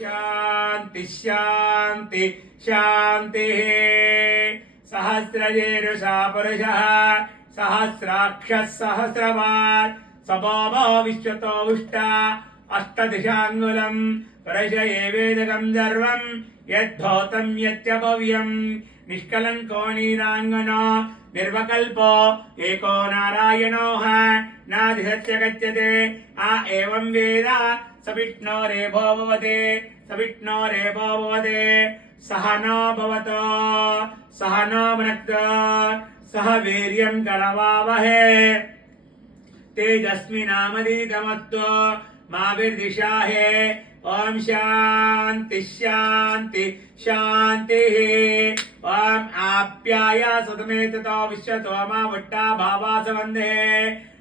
शांति शांति शांति सहस्रजेरुषा पुरुषः सहस्राक्षः सहस्रवान् सभावो विश्वतो उष्टा अष्टदिशाङ्गुलम् पुरुष एवेदकम् सर्वम् यद्धौतम् यत्यभव्यम् निष्कलङ्को नीराङ्गनो निर्वकल्पो एको नारायणो नाधिसत्य गच्छते आ एवं वेद सविष्णोरेभो भवते सविष्णोरेभो भवते सहनो भवतो सहनो भुनक्तो सह वीर्यं करवावहे तेजस्विनामधीतमस्तु मा विद्विषाहे ओम शांति शांति शांति ओम आप्याय सतमेततो विश्वतो मा वट्टा भावास वंदे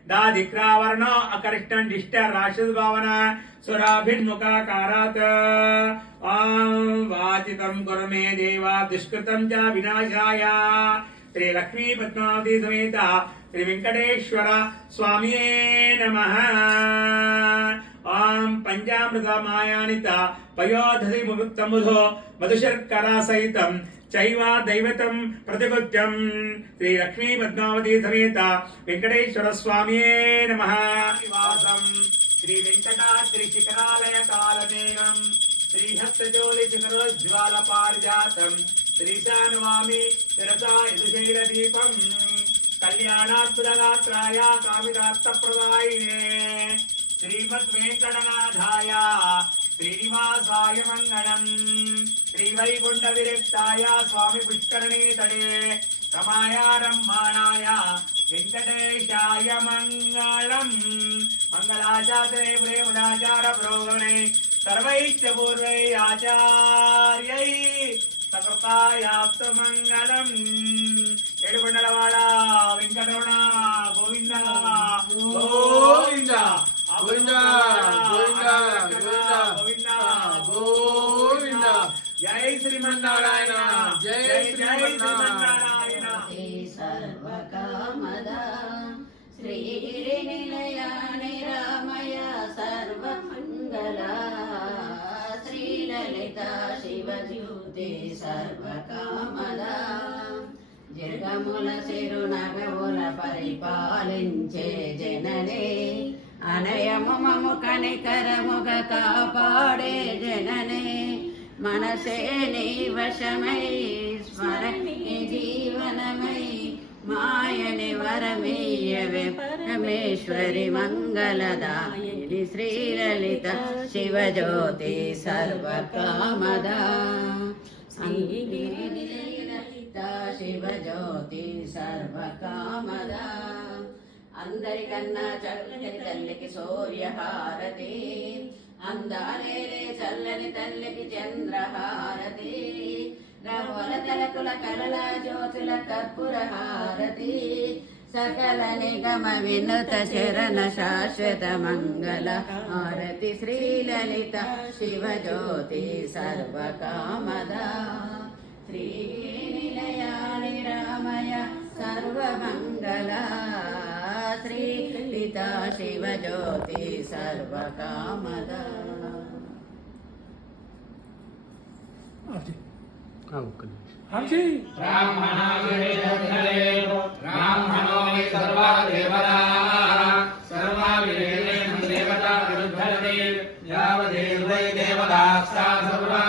दाधिक्रावर्णो अकरिष्टं दिष्ट राक्षस भावना सुराभिन्मुखाकारात् ओम वाचितं कुरु मे देवा दुष्कृतं च विनाशाय श्री लक्ष्मी पद्मावती समेत श्री वेंकटेश्वर स्वामिये नमः। ओम पंचामृत मायानित पयोधि मुक्तमुधो मधुशर्करा सहितं चैवा दैवतं प्रतिपद्यं श्री लक्ष्मी पद्मावती समेत वेंकटेश्वर स्वामिये नमः। निवासं श्री वेंकटाद्रि शिखरालय कालमेघं श्रीहस्तज्योति शिखरोज्ज्वाल पारिजातं श्रीशानुवामी शिरसा यदुशैलदीपं कल्याणाद्भुतगात्राय कामितार्थप्रदायिने श्रीमद्वेंकटनाथाय श्रीनिवासाय मंगलम् श्रीवैकुण्ठविरक्ताय स्वामी पुष्करणी तटे रमायारम्भाणाय वेंकटेशाय मंगलम्। मंगलाचार्य प्रेमदाचार प्रोगणे सर्वैश्च पूर्वै आचार्यै सकृतायाप्त मंगलम्। ఏడుకొండలవాడ వెంకటరమణ గోవింద గోవింద గోవింద గోవింద గోవింద గోవింద జై శ్రీమన్నారాయణ జై శ్రీమన్నారాయణ। సర్వకామద శ్రీగిరి నిలయ నిరామయ సర్వమంగళ శ్రీలలిత శివజ్యోతి సర్వకామద జగముల సిరునగముల పరిపాలించే జననే అనయము మము కనికరముగ కాపాడే జననే మనసే నీ వశమై స్మరణి జీవనమై మాయని వరమీయవే పరమేశ్వరి మంగళదాయిని శ్రీలలిత శివజ్యోతి సర్వకామదా శివజ్యోతి సర్వకామదా। అందరికన్నా చల్లని తల్లికి సూర్యహారతి అందాలే చల్లని తల్లికి చంద్రహారతి రవల తలకుల కలల జ్యోతుల కర్పూర హారతి సకల నిగమ వినుత శరణ శాశ్వత మంగళ హారతి శ్రీలలిత శివజ్యోతి సర్వకామదా శ్రీనిలయాని రామయ సర్వమంగళ శ్రీలలిత శివజ్యోతి సర్వకామదా। ब्राह्मणो सर्वा देवता सर्वा देवता विरुद्धरते यावदेवै देवतास्ता सर्वा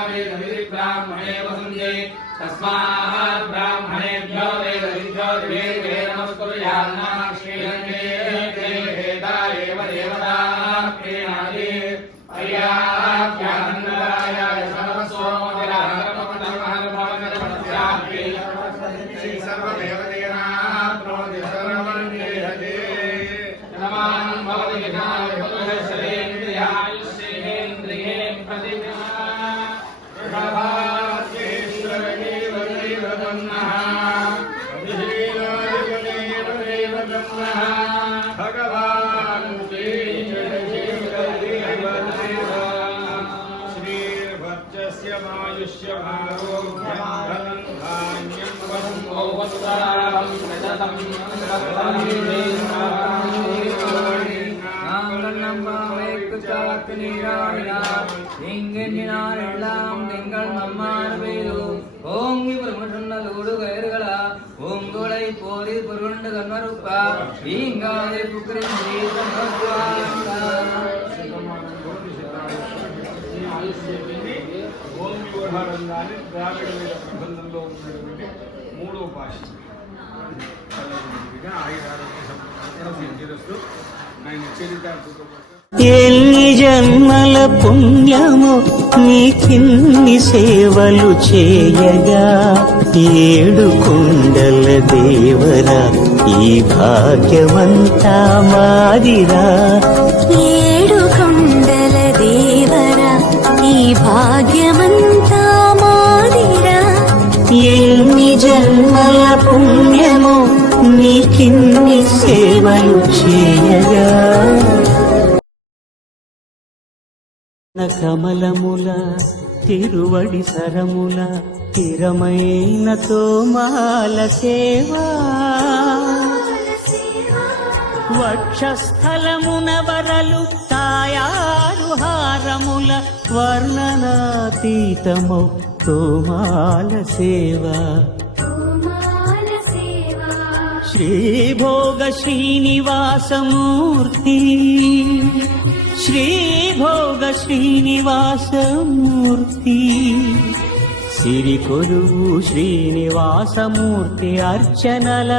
ब्राह्मणे वसन्ते तस्मात् ब्राह्मणेभ्यो वेदविभ्यो वेदे नमस्कुर्यान्ना श्रीरङ्गे वेदा एव देवता प्रेणादि अय्याभ्यानन्दराय सर्वदेवदेनां प्रोदि सर्वमन्यते नमान् भवति विधाय पुरुषेन्द्रियायुष्येन्द्रिये प्रतिमा प्रभास्येश्वरदेव देव ब्रह्मः विधीराजदेव देव ब्रह्मः भगवान् श्रीजयदेव देव श्रीर्भर्जस्य मायुष्य भारोग्यं धान्यं वसं भवत्सारं नदतं नाम नम्मा एक चाक निराया எங்கெண்ணினார் எல்லாம் திங்கள் நம்மார் பெய்து ஓங்கி பிரமசுண்டலோடு கயிறுகளா ஓங்குளை போரில் பொருண்டு கண்மருப்பா ஈங்காதை புக்கரின் ఓంగి వ్యవహారంగానే ద్రావిడ వేద ప్రబంధంలో ఉన్నటువంటి మూడో భాష ఆయురారోగ్య సంపద ఆయన చరిత్ర ఎన్ని జన్మల పుణ్యము నీకిన్ని సేవలు చేయగా ఏడు కొండల దేవరా ఈ భాగ్యమంతా మాదిరా ఏడు కొండల దేవరా ఈ భాగ్యమంతా మాదిరా ఎన్ని జన్మల పుణ్యము నీకిన్ని సేవలు చేయగా కమలముల తిరువడి సరముల స్థిరమైన తోమాల సేవా వక్షస్థలమున వరలు తాయారు హారముల వర్ణనాతీతమౌ తోమాల సేవా శ్రీభోగ శ్రీనివాసమూర్తి శ్రీభోగ శ్రీనివాసమూర్తి సిరి కొలువు శ్రీనివాసమూర్తి అర్చనల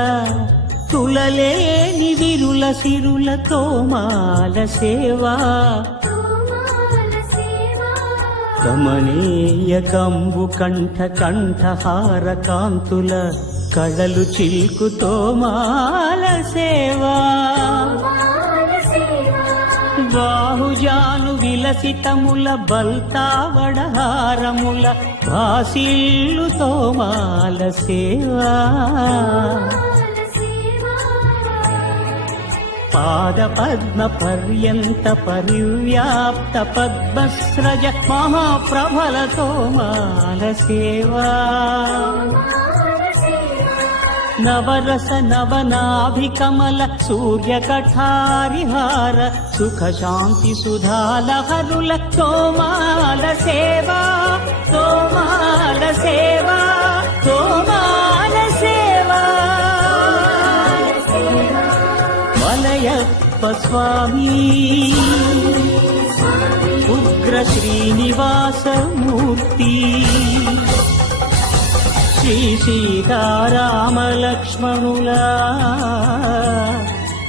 తులలేని విరుల సిరుల తోమాల సేవా కమనీయ కంబు కంఠ కంఠహార కాంతుల కళలు చిల్కు తోమాల సేవా బాహుజాను విలసితముల బల్తావడహారముల భాసిల్లు తోమాల సేవా పాద పద్మ పర్యంత పరివ్యాప్త పద్మస్రజ మహాప్రభల తోమాల సేవా నవరస నవనాభికమల సూర్యకఠారిహార సుఖ శాంతి సుధాలహరుల తోమాల సేవా తోమాల సేవా తోమాల సేవా మలయప్ప స్వామి ఉగ్ర శ్రీనివాసమూర్తి శ్రీ సీతారామలక్ష్మణులా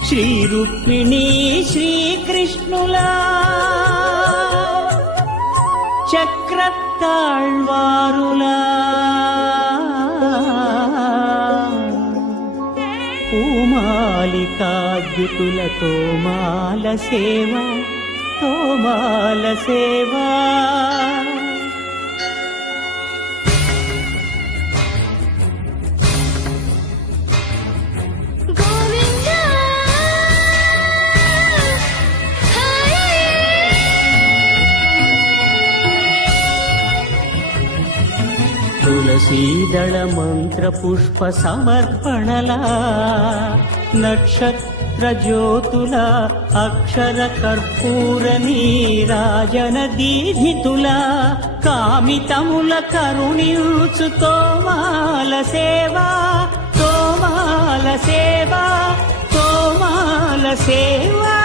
శ్రీ రుక్మిణీ శ్రీకృష్ణులా చక్రతాళ్వారులా పూమాలికాద్యుతుల తోమాల సేవా తోమాల సేవా తులసీదళ మంత్ర పుష్ప సమర్పణల నక్షత్ర జ్యోతుల అక్షర కర్పూర నీరాజన దీధితుల కామితముల కరుణించు తోమాల సేవా తోమాల సేవా తోమాల సేవా